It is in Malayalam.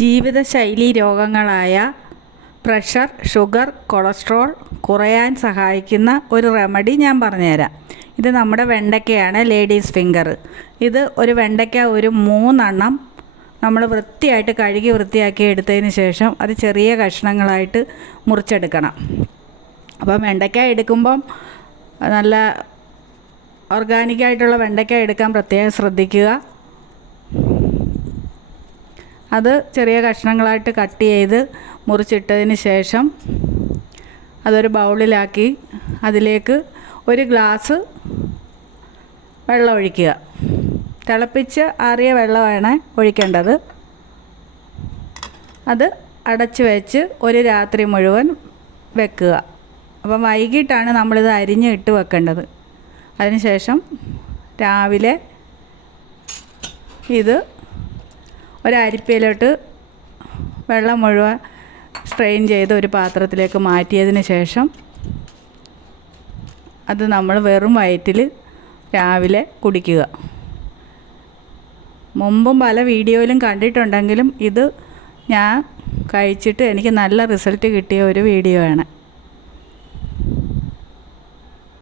ജീവിതശൈലീ രോഗങ്ങളായ പ്രഷർ ഷുഗർ കൊളസ്ട്രോൾ കുറയാൻ സഹായിക്കുന്ന ഒരു റെമഡി ഞാൻ പറഞ്ഞുതരാം. ഇത് നമ്മുടെ വെണ്ടയ്ക്കയാണ് ലേഡീസ് ഫിംഗർ. ഇത് ഒരു വെണ്ടയ്ക്ക ഒരു മൂന്നെണ്ണം നമ്മൾ വൃത്തിയായിട്ട് കഴുകി വൃത്തിയാക്കി എടുത്തതിന് ശേഷം അത് ചെറിയ കഷ്ണങ്ങളായിട്ട് മുറിച്ചെടുക്കണം. അപ്പം വെണ്ടയ്ക്ക എടുക്കുമ്പം നല്ല ഓർഗാനിക്കായിട്ടുള്ള വെണ്ടയ്ക്ക എടുക്കാൻ പ്രത്യേകം ശ്രദ്ധിക്കുക. അത് ചെറിയ കഷ്ണങ്ങളായിട്ട് കട്ട് ചെയ്ത് മുറിച്ചിട്ടതിന് ശേഷം അതൊരു ബൗളിലാക്കി അതിലേക്ക് ഒരു ഗ്ലാസ് വെള്ളം ഒഴിക്കുക. തിളപ്പിച്ച് ആറിയ വെള്ളമാണ് ഒഴിക്കേണ്ടത്. അത് അടച്ച് വെച്ച് ഒരു രാത്രി മുഴുവൻ വെക്കുക. അപ്പം വൈകിട്ടാണ് നമ്മളിത് അരിഞ്ഞ് ഇട്ട് വെക്കേണ്ടത്. അതിനുശേഷം രാവിലെ ഇത് ഒരരിപ്പയിലോട്ട് വെള്ളം മുഴുവൻ സ്ട്രെയിൻ ചെയ്ത് ഒരു പാത്രത്തിലേക്ക് മാറ്റിയതിന് ശേഷം അത് നമ്മൾ വെറും വയറ്റിൽ രാവിലെ കുടിക്കുക. മുമ്പും പല വീഡിയോയിലും കണ്ടിട്ടുണ്ടെങ്കിലും ഇത് ഞാൻ കഴിച്ചിട്ട് എനിക്ക് നല്ല റിസൾട്ട് കിട്ടിയ ഒരു വീഡിയോ ആണ്